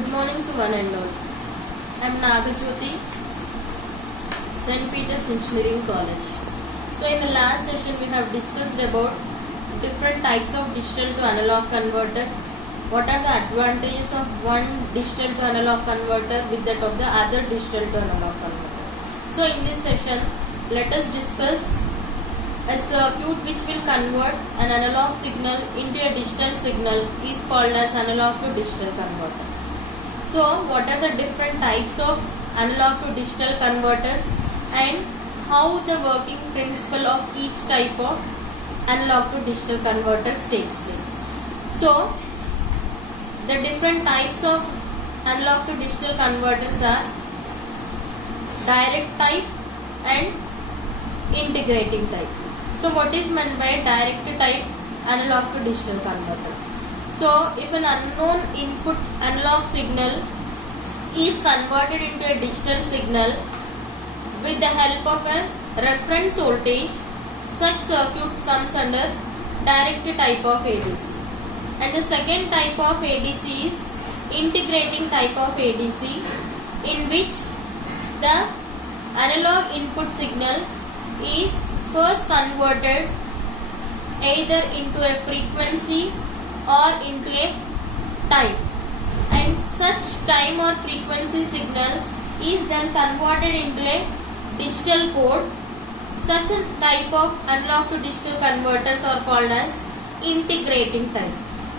Good morning to one and all. I am Nagajyoti, St. Peter's Engineering College. So in the last session we have discussed about different types of digital to analog converters. What are the advantages of one digital to analog converter with that of the other digital to analog converter. So in this session let us discuss a circuit which will convert an analog signal into a digital signal is called as analog to digital converter. So what are the different types of analog to digital converters and how the working principle of each type of analog to digital converters takes place. So the different types of analog to digital converters are direct type and integrating type. So what is meant by direct type analog to digital converter? So if an unknown input analog signal is converted into a digital signal with the help of a reference voltage, such circuits comes under direct type of ADC. And the second type of ADC is integrating type of ADC, in which the analog input signal is first converted either into a frequency or into a time, and such time or frequency signal is then converted into a digital code. Such a type of analog to digital converters are called as integrating type.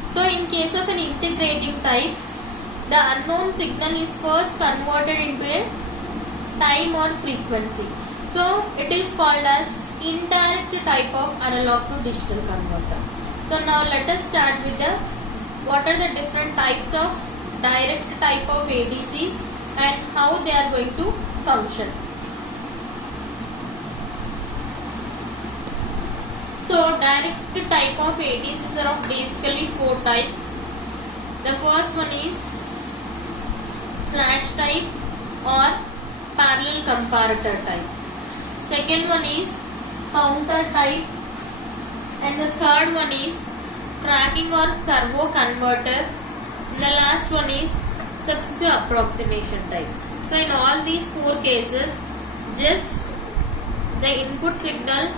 So in case of an integrating type, the unknown signal is first converted into a time or frequency. So it is called as indirect type of analog to digital converter. So now let us start with the what are the different types of direct type of ADCs and how they are going to function. So direct type of ADCs are of basically four types. The first one is flash type or parallel comparator type. Second one is counter type, and the third one is tracking or servo converter, and the last one is successive approximation type. So in all these four cases, just the input signal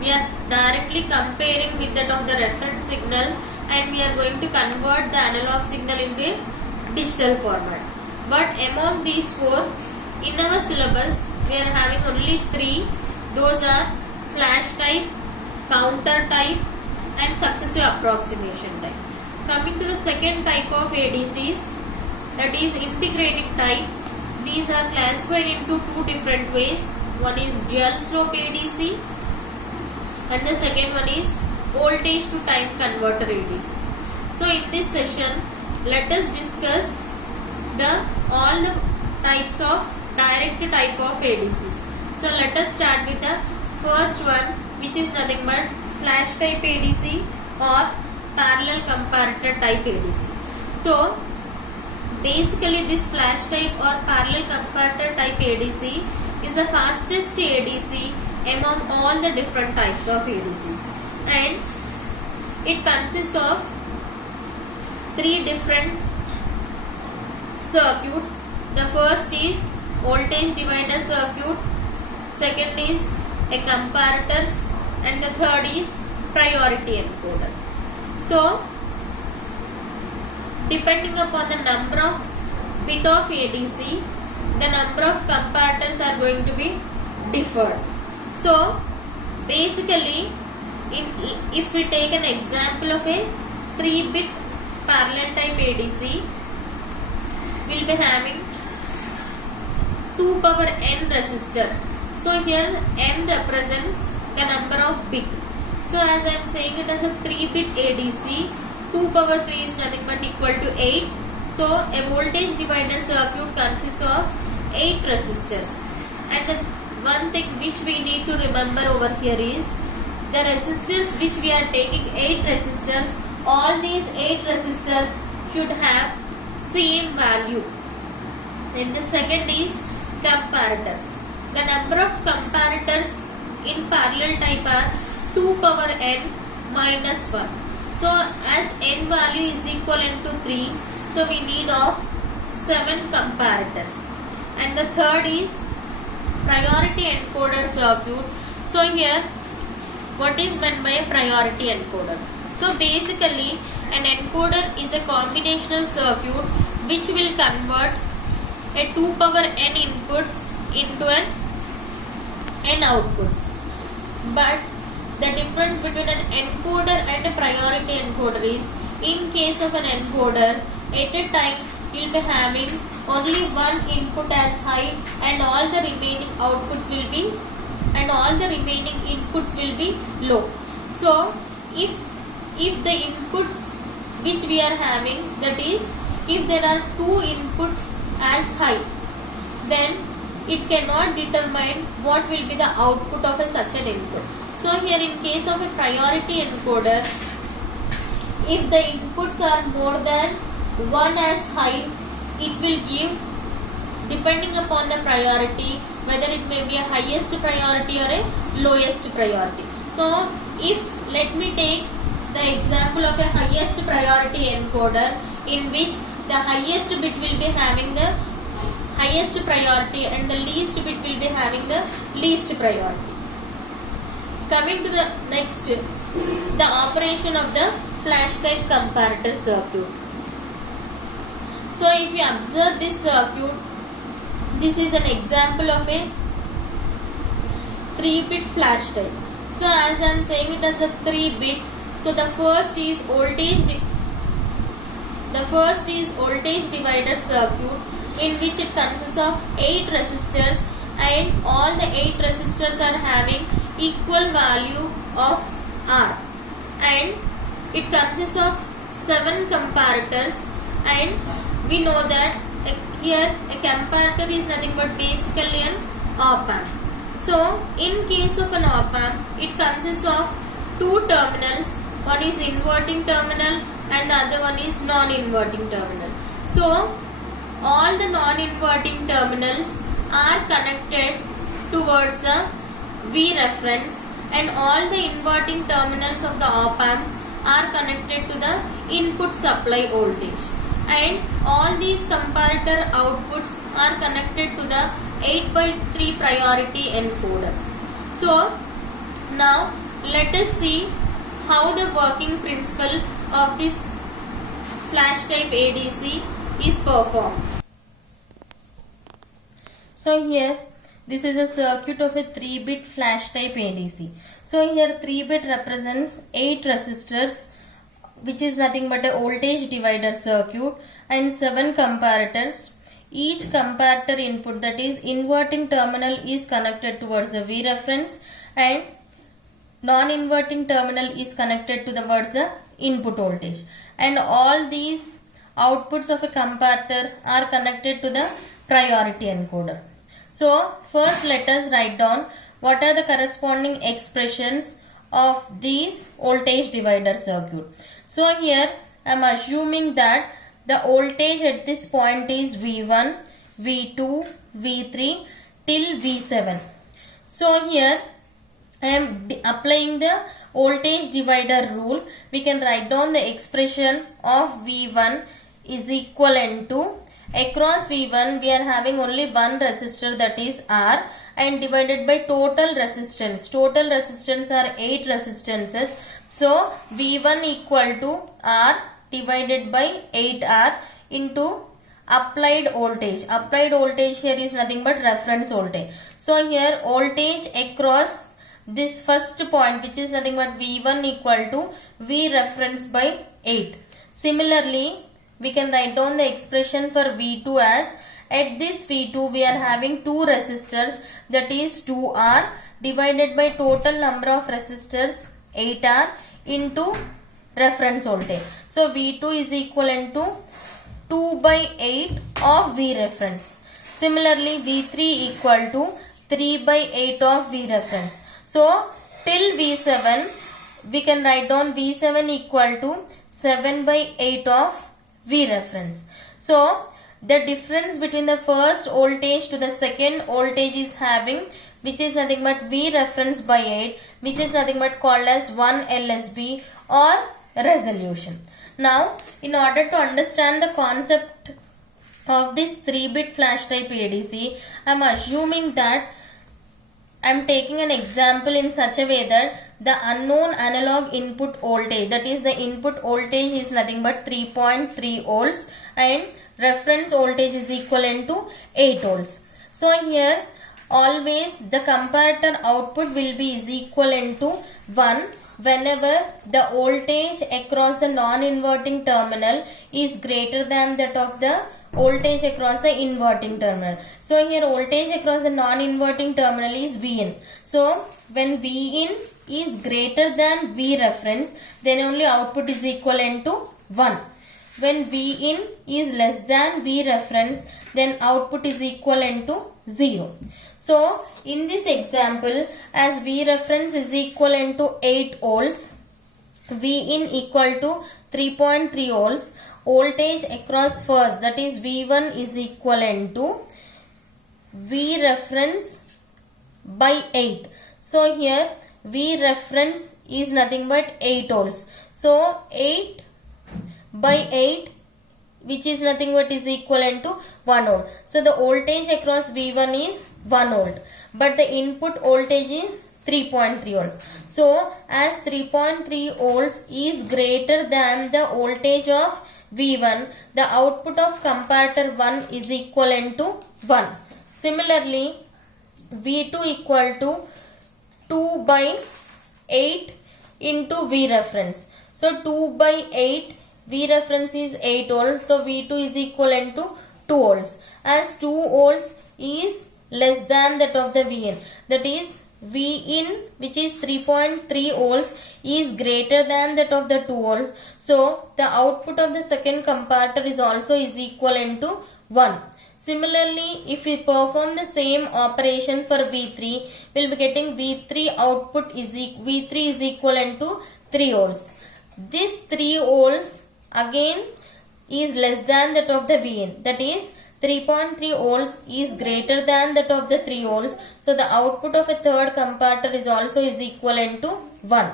we are directly comparing with that of the reference signal, and we are going to convert the analog signal into a digital format. But among these four, in our syllabus we are having only three. Those are flash type, counter type and successive approximation type. Coming to the second type of ADCs, that is integrating type. These are classified into two different ways. One is dual slope ADC and the second one is voltage to time converter ADC. So in this session let us discuss all the types of direct type of ADCs. So let us start with the first one, which is nothing but flash type ADC or parallel comparator type ADC. So basically this flash type or parallel comparator type ADC is the fastest ADC among all the different types of ADCs, and it consists of three different circuits. The first is voltage divider circuit, second is a comparators, and the third is priority encoder. So depending upon the number of bit of ADC, the number of comparators are going to be differed. So basically if we take an example of a 3-bit parallel type ADC, we will be having 2 power n resistors. So here n represents the number of bit. So as I am saying it as a 3-bit ADC, 2 power 3 is nothing but equal to 8. So a voltage divider circuit consists of 8 resistors. And the one thing which we need to remember over here is the resistors which we are taking 8 resistors, all these 8 resistors should have same value. Then the second is comparators. The number of comparators in parallel type are 2 power n -1. So as n value is equivalent to 3, so we need of 7 comparators. And the third is priority encoder circuit. So here, what is meant by a priority encoder? So basically, an encoder is a combinational circuit which will convert a 2 power n inputs into an n outputs. But the difference between an encoder and a priority encoder is, in case of an encoder, at a time you will be having only one input as high and all the remaining outputs will be low. So if the inputs which we are having, that is, if there are two inputs as high, then it cannot determine what will be the output of such an input. So here, in case of a priority encoder, if the inputs are more than 1 as high, it will give, depending upon the priority, whether it may be a highest priority or a lowest priority. So if, let me take the example of a highest priority encoder, in which the highest bit will be having the highest priority and the least bit will be having the least priority. Coming to the next, the operation of the flash type comparator circuit. So if you observe this circuit, this is an example of a 3-bit flash type. So as I am saying it as a 3-bit, so the first is voltage divider circuit, in which it consists of 8 resistors, and all the 8 resistors are having equal value of R, and it consists of 7 comparators. And we know that here a comparator is nothing but basically an op amp. So in case of an op amp, it consists of 2 terminals. One is inverting terminal and the other one is non-inverting terminal. So all the non-inverting terminals are connected towards a V reference, and all the inverting terminals of the op amps are connected to the input supply voltage, and all these comparator outputs are connected to the 8/3 priority encoder. So now let us see how the working principle of this flash type ADC is performed. So here, this is a circuit of a 3-bit flash type ADC. So here 3-bit represents 8 resistors, which is nothing but a voltage divider circuit, and 7 comparators. Each comparator input, that is inverting terminal, is connected towards a V reference, and non-inverting terminal is connected towards the input voltage, and all these outputs of a comparator are connected to the priority encoder. So first let us write down what are the corresponding expressions of these voltage divider circuit. So here I am assuming that the voltage at this point is V1, V2, V3 till V7. So here I am applying the voltage divider rule. We can write down the expression of V1 is equivalent to, across V1 we are having only one resistor, that is R, and divided by total resistance. Total resistance are 8 resistances. So V1 equal to R divided by 8R into applied voltage. Applied voltage here is nothing but reference voltage. So here voltage across this first point, which is nothing but V1 equal to V reference by 8. Similarly, we can write down the expression for V2 as, at this V2 we are having 2 resistors, that is 2R divided by total number of resistors 8R into reference voltage. So V2 is equivalent to 2/8 of V reference. Similarly, V3 equal to 3/8 of V reference. So till V7 we can write down V7 equal to 7/8 of V reference. So the difference between the first voltage to the second voltage is having, which is nothing but V reference by 8, which is nothing but called as 1 LSB or resolution. Now in order to understand the concept of this 3-bit flash type ADC, I am assuming that I am taking an example in such a way that the unknown analog input voltage, that is the input voltage is nothing but 3.3 volts and reference voltage is equivalent to 8 volts. So here always the comparator output will be is equivalent to 1 whenever the voltage across the non-inverting terminal is greater than that of the voltage across the inverting terminal. So here voltage across the non-inverting terminal is Vin. So when Vin is greater than V reference, then only output is equivalent to 1. When Vin is less than V reference, then output is equivalent to 0. So in this example, as V reference is equivalent to 8 volts, Vin equal to 3.3 volts, voltage across first, that is V1 is equivalent to V reference by 8. So here V reference is nothing but 8 volts. So 8 by 8, which is nothing but is equivalent to 1 volt. So the voltage across V1 is 1 volt, but the input voltage is 3.3 volts. So as 3.3 volts is greater than the voltage of V1, the output of comparator 1 is equivalent to 1. Similarly, V2 equal to 2 by 8 into V reference. So 2 by 8, V reference is 8 volts. So V2 is equivalent to 2 volts. As 2 volts is less than that of the Vin. That is Vin, which is 3.3 volts, is greater than that of the 2 volts. So the output of the second comparator is also is equivalent to 1. Similarly, if we perform the same operation for V3, we will be getting V3 output is V3 is equivalent to 3 volts. This 3 volts again is less than that of the Vin. That is 3.3 volts is greater than that of the 3 volts. So the output of a third comparator is also is equivalent to 1.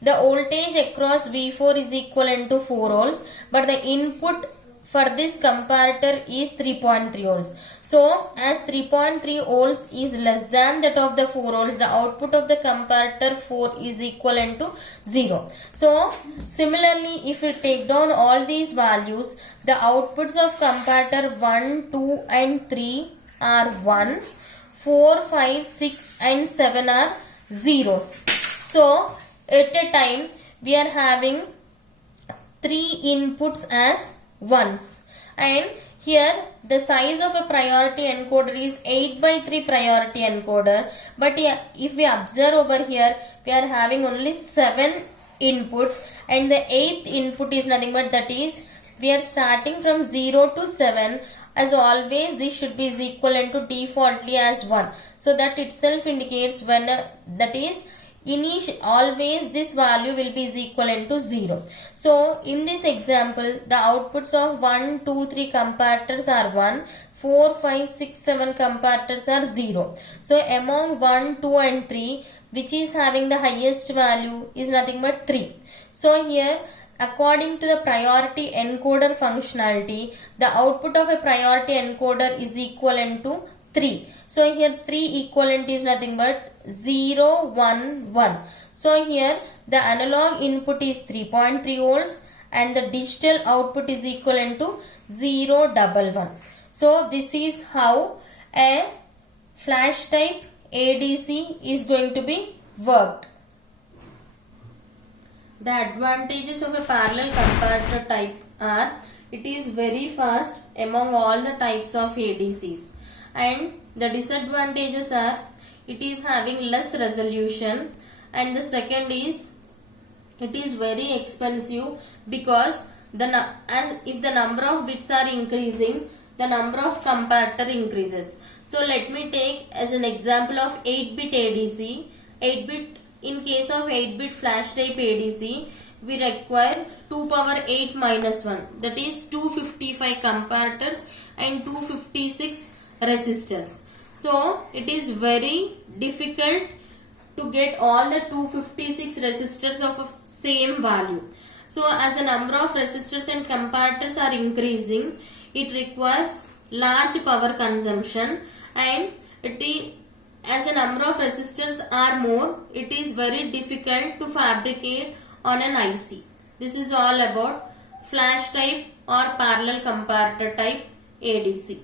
The voltage across V4 is equivalent to 4 volts, but the input for this comparator is 3.3 volts. So as 3.3 volts is less than that of the 4 volts, the output of the comparator 4 is equivalent to 0. So similarly, if we take down all these values, the outputs of comparator 1, 2 and 3 are 1, 4, 5, 6 and 7 are zeros. So at a time we are having 3 inputs as ones, and here the size of a priority encoder is 8 by 3 priority encoder, but if we observe over here, we are having only 7 inputs and the 8th input is nothing but, that is we are starting from 0 to 7. As always, this should be equivalent to defaultly as 1. So that itself indicates when that is always this value will be equivalent to 0. So in this example, the outputs of 1, 2, 3 comparators are 1, 4, 5, 6, 7 comparators are 0. So among 1, 2 and 3, which is having the highest value is nothing but 3. So here, according to the priority encoder functionality, the output of a priority encoder is equivalent to 3. So here 3 equivalent is nothing but 0, 1, 1. So here the analog input is 3.3 volts and the digital output is equivalent to 0, 1, 1. So this is how a flash type ADC is going to be worked. The advantages of a parallel comparator type are, it is very fast among all the types of ADCs, and the disadvantages are, it is having less resolution, and the second is it is very expensive because if the number of bits are increasing, the number of comparator increases. So let me take as an example of 8-bit ADC. 8-bit, in case of 8-bit flash type ADC, we require 2 power 8 minus 1, that is 255 comparators and 256 resistors. So it is very difficult to get all the 256 resistors of a same value. So as the number of resistors and comparators are increasing, it requires large power consumption, and as the number of resistors are more, it is very difficult to fabricate on an IC. This is all about flash type or parallel comparator type ADC.